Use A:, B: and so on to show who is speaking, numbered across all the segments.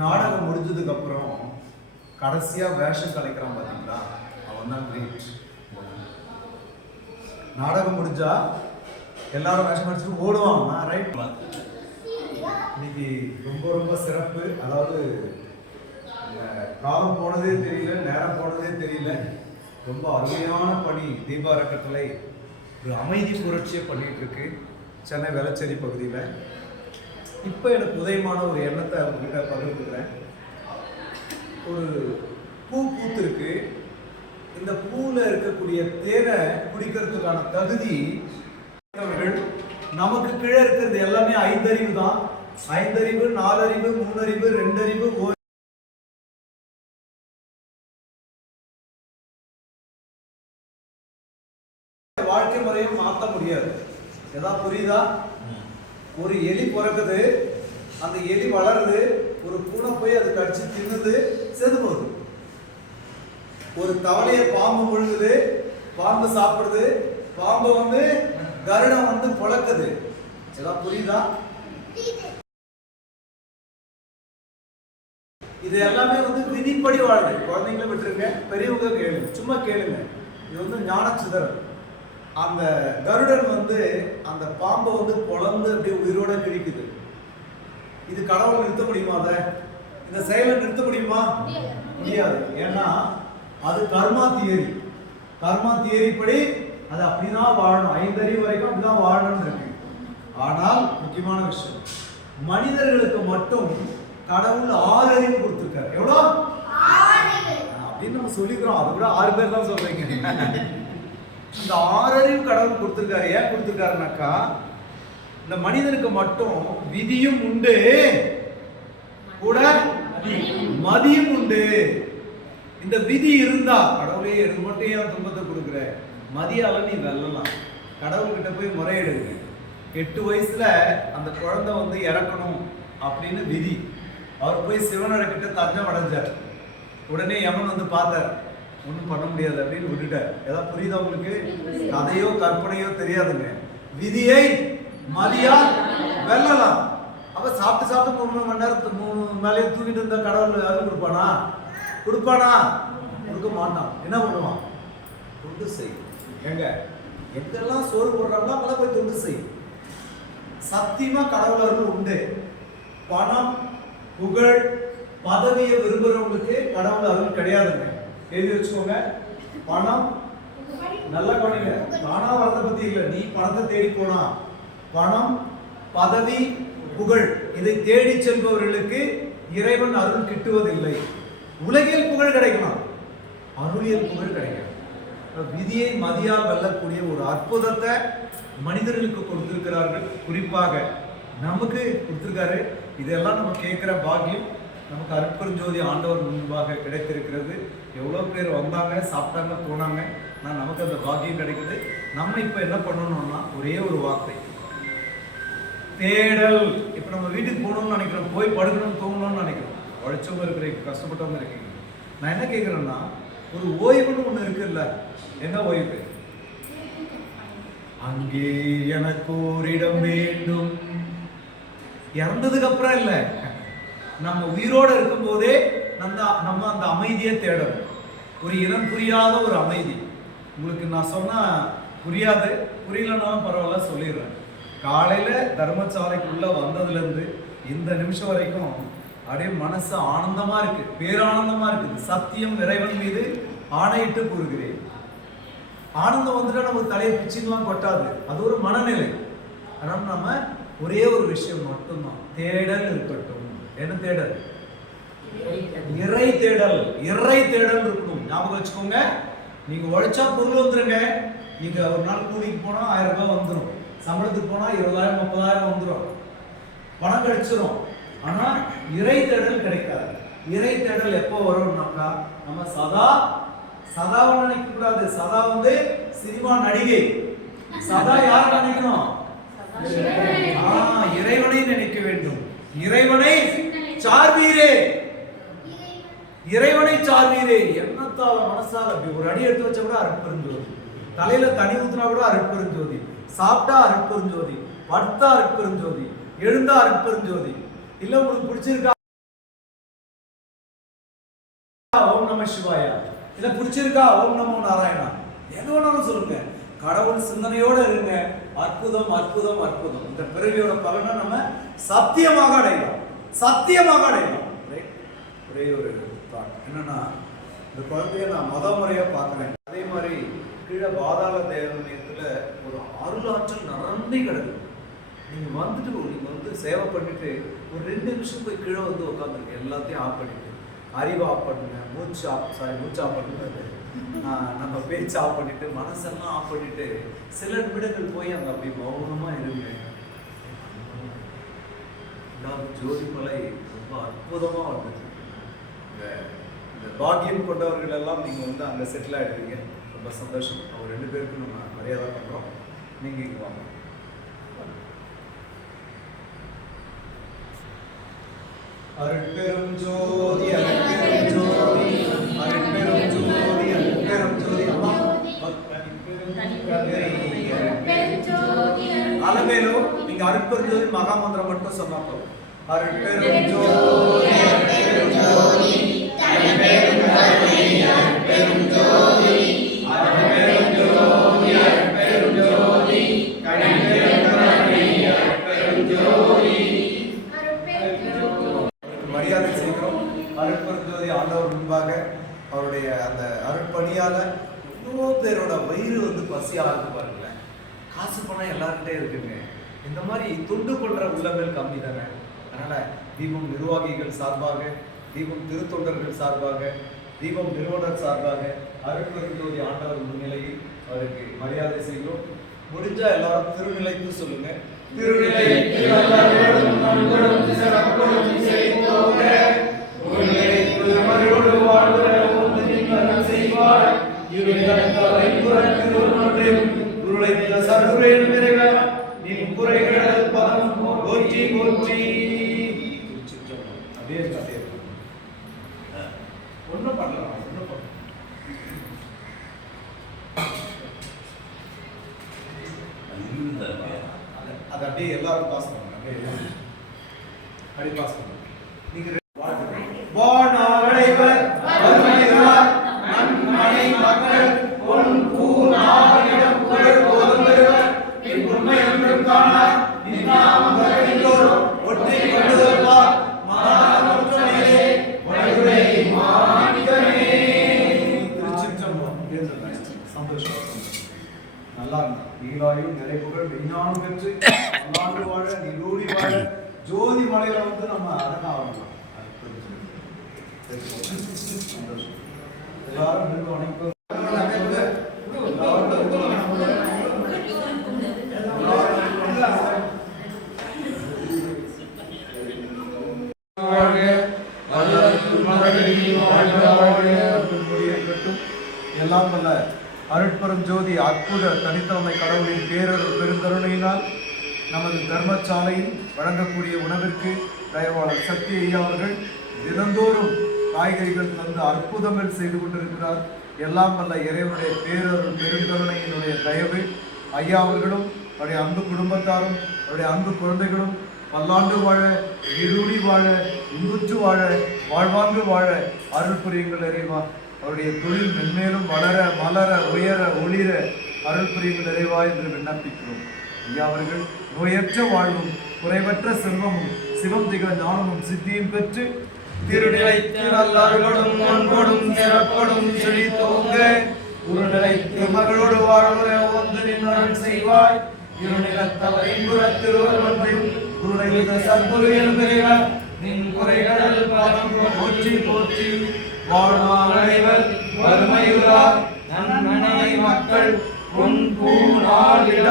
A: நாடகம் முடிஞ்சதுக்கு அப்புறம் கடைசியா வேஷம் கலைக்கிறான் பாத்தீங்களா? அவன் தான் கிரேட் நாடகம் முடிஞ்சா எல்லாரும் வேஷம் அடிச்சுட்டு ஓடுவாங்க. ரைட் இன்னைக்கு ரொம்ப ரொம்ப சிறப்பு. அதாவது காலம் போனதே தெரியல நேரம் போனதே தெரியல. ரொம்ப அருமையான பணி தீபா அறக்கட்டளை ஒரு அமைதி புரட்சியை பண்ணிட்டு இருக்கு. சென்னை வெளச்சேரி பகுதியில். இப்போ எனக்கு உதயமான ஒரு எண்ணத்தை உங்ககிட்ட பகிர்ந்துக்கிறேன். ஒரு பூ பூத்திருக்கு. இந்த பூவில் இருக்கக்கூடிய தேனை குடிக்கிறதுக்கான தகுதி நமக்கு கீழே இருக்கிறது எல்லாமே ஐந்தறிவு தான். ஐந்தறிவு நாலறிவு மூணறிவு ரெண்டறிவு ஓ வாழ்க்கை முறையும் மாற்ற முடியாது. எதாவது புரியுதா? ஒரு எலி பிறக்குது அந்த எலி வளருது ஒரு பூனை போய் அது கடிச்சு தின்னுது செது போகுது. ஒரு தவளைய பாம்பு முழுகுது பாம்பு சாப்பிடுது பாம்பு வந்து கருடம் வந்து புழக்குது ஏதாவது புரியுதா? இது எல்லாமே வந்து விதிப்படி வாழ்க்கை குழந்தைங்கள விட்டுருங்க பெரியவங்க கேளுங்க சும்மா கேளுங்க. இது வந்து ஞான சிதறல் அந்த கருடன் வந்து அந்த பாம்பை வந்து பொளந்து அப்படியே உயிரோட கிழிக்குது. இது கடவுள் நிறுத்த முடியுமா அதை? இந்த செயலை நிறுத்த முடியுமா? முடியாது. ஏன்னா அது கர்மா தியரி. கர்மா தியரி படி அது அப்படிதான் வாழணும். ஐந்தறிவு வரைக்கும் அப்படிதான் வாழணும்னு இருக்கு. ஆனால் முக்கியமான விஷயம். மனிதர்களுக்கு மட்டும் கடவுள் ஆறு அறிவு கொடுத்துருக்காரு. எவ்வளோ? அப்படின்னு நம்ம சொல்லிக்கிறோம். அது கூட ஆறு பேர் தான் சொல்றீங்க. இந்த ஆறறிவு கடவுள் கொடுத்துருக்காரு. ஏன் கொடுத்துருக்காருனாக்கா இந்த மனிதனுக்கு மட்டும் விதியும் உண்டு கூட மதியும் உண்டு. இந்த விதி இருந்தா கடவுளே எனக்கு மட்டும் ஏன் துன்பத்தை கொடுக்குற? மதியால நீ வெல்லலாம். கடவுள்கிட்ட போய் முறையிடுங்க. எட்டு வயசுல அந்த குழந்தை வந்து இறக்கணும் அப்படின்னு விதி. அவர் போய் சிவனர்கிட்ட தஞ்சம் அடைஞ்சார். உடனே யமன் வந்து பார்த்தார் ஒன்றும் பண்ண முடியாது அப்படின்னு விட்டுட்டார். ஏதாவது புரியுதா உங்களுக்கு? கதையோ கற்பனையோ தெரியாதுங்க. விதியை மதியால் வெல்லலாம். அப்ப சாப்பிட்டு சாப்பிட்டு மூணு மணி நேரத்துக்கு மூணு மேலேயே தூக்கிட்டு இருந்த கடவுள் யாரும் கொடுப்பானா? கொடுப்பானா? கொடுக்க மாட்டான். என்ன பண்ணுவான்? தொண்டு செய். எங்க எங்கெல்லாம் சோறு போடுறாங்களோ அங்கெல்லாம் போய் தொண்டு செய். சத்தியமா கடவுள் அருள் உண்டு. பணம் புகழ் பதவியை விரும்புறவங்களுக்கு கடவுள் அருள் கிடையாதுங்க. எழுதி வச்சுக்கோங்க. பணம் நல்லா பண்ணுங்க தானா வரத பத்தி இல்ல. நீ பணத்தை தேடி போனா. பணம் பதவி புகழ். இதை தேடி செல்பவர்களுக்கு இறைவன் அருள் கிட்டுவதில்லை. உலகியல் புகழ் கிடைக்கலாம். அருளியல் புகழ் கிடைக்கும் விதியை மதியால் வெல்லக்கூடிய ஒரு அற்புதத்தை மனிதர்களுக்கு கொடுத்திருக்கிறார்கள். குறிப்பாக நமக்கு கொடுத்திருக்காரு. இதெல்லாம் நம்ம கேட்கிற பாக்கியம் நமக்கு அற்பெருஞ்சோதி ஆண்டவர் முன்பாக கிடைத்திருக்கிறது. எவ்வளோ பேர் வந்தாங்க சாப்பிட்டாங்க போனாங்க ஆனால் நமக்கு அந்த பாக்கியம் கிடைக்குது. நம்ம இப்போ என்ன பண்ணணும்னா ஒரே ஒரு வார்த்தை. தேடல். இப்போ நம்ம வீட்டுக்கு போகணும்னு நினைக்கிறோம் போய் படுக்கணும்னு தூங்கணும்னு நினைக்கிறோம். உழைச்சவங்க இருக்கிறீங்க கஷ்டப்பட்டவங்க இருக்கீங்க. நான் என்ன கேட்குறேன்னா ஒரு ஓய்வுன்னு ஒன்று இருக்குல்ல? என்ன ஓய்வு? அங்கே எனக்கு ஒரு இடம் வேண்டும். இறந்ததுக்கு அப்புறம் இல்லை. நம்ம உயிரோட இருக்கும்போதே நம்ம நம்ம அந்த அமைதியை தேடணும். ஒரு இனம் புரியாத ஒரு அமைதி. உங்களுக்கு நான் சொன்னால் புரியாது. புரியலனாலும் பரவாயில்ல சொல்லிடுறேன். காலையில் தர்மசாலைக்குள்ளே வந்ததுலேருந்து இந்த நிமிஷம் வரைக்கும் அப்படியே மனசு ஆனந்தமா இருக்குது பேரானந்தமா இருக்குது. சத்தியம் இறைவன் மீது ஆணையிட்டு கூறுகிறேன். ஆனந்தம் வந்துட்டா நமக்கு தலையை பிச்சுக்கலாம் கொட்டாது. அது ஒரு மனநிலை. ஆனால் நம்ம ஒரே ஒரு விஷயம் மட்டும்தான். தேடல் இருக்கட்டும். என்ன தேடல்? இறை தேடல் இறை தேடல் இருக்கணும். ஞாபகம் வச்சுக்கோங்க. நீங்க உழைச்சா பொருள் வந்துருங்க. நீங்க ஒரு நாள் கூலிக்கு போனா ஆயிரம் ரூபாய் வந்துடும் சம்பளத்துக்கு போனா இருபதாயிரம் முப்பதாயிரம் வந்துடும் பணம் கிடைச்சிரும். ஆனா இறை தேடல் கிடைக்காது. இறை தேடல் எப்போ வரும்னாக்கா நம்ம சதா சதாவை நினைக்க கூடாது. சதா வந்து சினிமா நடிகை. சதா யார் நினைக்கணும்? இறைவனை நினைக்க வேண்டும். இறைவனை சார்வீரே. இறைவனை சார்வீரே என்னத்தால மனசால அப்படி ஒரு அடி எடுத்து வச்சா கூட அருட்பெருஞ்சோதி தலையில தனி ஊத்துனா கூட அருட்பெருஞ்சோதி சாப்பிட்டா அருட்பெருஞ்சோதி படுத்தா அருட்பெருஞ்சோதி எழுந்தா அருட்பெருஞ்சோதி இல்ல உங்களுக்கு பிடிச்சிருக்கா? ஓம் நம சிவாயா. இல்ல பிடிச்சிருக்கா? ஓம் நமோ நாராயணா. எது வேணாலும் சொல்லுங்க. கடவுள் சிந்தனையோட இருங்க. அற்புதம் அற்புதம் அற்புதம். இந்த பிறவியோட பலனை நம்ம சத்தியமாக அடையலாம். சத்தியமாக அடையலாம். ஒரே ஒரு தாட் என்னன்னா இந்த குழந்தைய நான் முத முறையா பார்க்குறேன். அதே மாதிரி கீழே பாதாள தேவநேயத்துல ஒரு அருளாற்றல் நிரம்பி கிடக்கு. நீங்க வந்துட்டு நீங்கள் வந்து சேவை பண்ணிட்டு ஒரு ரெண்டு நிமிஷம் போய் கீழே வந்து உட்காந்துருக்கு எல்லாத்தையும் ஆஃப் பண்ணிட்டு அறிவு ஆஃப் பண்ணுங்க மூச்சு ஆஃப் சாரி மூச்சு ஆஃப் பண்ணுங்க ஆஹ் நம்ம பேச்சு ஆஃப் பண்ணிட்டு மனசெல்லாம் ஆஃப் பண்ணிட்டு சில நிமிடங்கள் போய் அங்க அப்படி மௌனமாக இருங்க. ஜோதிமலை ரொம்ப அற்புதமா வந்தது. இந்த பாக்கியம் கொண்டவர்கள் எல்லாம் நீங்க வந்து அங்க செட்டில் ஆயிடுவீங்க. ரொம்ப சந்தோஷம். அவங்க ரெண்டு பேருக்கும் நம்ம மரியாதை பண்றோம். நீங்க இங்க வாங்க. அருட்பெரும் ஜோதி அருட்பெரும் ஜோதி அருட்பெரும் ஜோதி அருட்பெரும் ஜோதி. அம்மா அலமேலும் நீங்க அருட்பெரும் ஜோதி மகாமந்திரம் மட்டும் சொன்னா போதும். அருட்பெரும் ஜோதி அவருடைய அந்த அருட்பணியால் எவ்வளோ பேரோட வயிறு வந்து பசியாக இருக்கு பாருங்களேன். காசு பணம் எல்லார்கிட்டே இருக்குங்க. இந்த மாதிரி தொண்டு பண்ணுற உள்ளங்கள் கம்மி தானே. அதனால் தீபம் நிர்வாகிகள் சார்பாக தீபம் திருத்தொண்டர்கள் சார்பாக தீபம் நிறுவனர் சார்பாக அருட்பெருந்தோதி ஆண்டவர் முன்னிலையில் அவருக்கு மரியாதை செய்கிறோம். முடிஞ்சா எல்லாரும் திருநிலைக்கு சொல்லுங்க. திருநிலை ஒண்ணும் பண்ணலாம் ஒண்ணும் பண்ணலாம் அது அப்படியே எல்லாரும் பாஸ் பண்ணுங்க. அப்படியே பாஸ் பண்ணுங்க. நீங்க நீலாயும் நிறை புகழ் மெய்ஞானம் பெற்று பல்லாண்டு வாழ நிலூடி வாழ ஜோதி மலையில வந்து நம்ம அழகாகணும் எல்லாரும் நின்று வணக்கம். அற்புத தனித்தன்மை கடவுளின் பேரொரு பெருங்கருணையினால் நமது தர்மசாலையில் வழங்கக்கூடிய உணவிற்கு தயவாளர் சக்தி ஐயா அவர்கள் தினந்தோறும் காய்கறிகள் தந்து அற்புதங்கள் செய்து கொண்டிருக்கிறார். எல்லாம் வல்ல இறைவனுடைய பேரொரு பெருங்கருணையினுடைய தயவு. ஐயா அவர்களும் அவருடைய அன்பு குடும்பத்தாரும் அவருடைய அன்பு குழந்தைகளும் பல்லாண்டு வாழ இருடி வாழ இன்புற்று வாழ வாழ்வாங்கு வாழ அருள் புரியுங்கள் அறிவா. அவருடைய தொழில் மென்மேலும் வளர மலர உயர ஒளிர அருள் புரியும் நிறைவா என்று விண்ணப்பிக்கிறோம். ஐயா அவர்கள் நோயற்ற வாழ்வும் குறைவற்ற செல்வமும் சிவம் திகழ ஞானமும் சித்தியும் பெற்று திருநிலைத்து நல்லார்களும் அன்போடும் சிறப்போடும் செழித்தோங்க உருநிலைத்து மகளோடு ஒன்று செய்வாய். நின் குறைகடல் பாதம் போற்றி போற்றி அனைவர் வறுமையுறார்.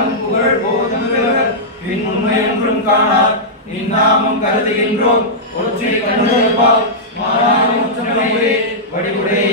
A: நாள் புகழ் போதுவர் பின் உண்மை என்றும் காணார். நின் நாமம் கருதுகின்றோம் ஒற்றி கண்டுபார் மாறாமுற்றமே வடிவுடைய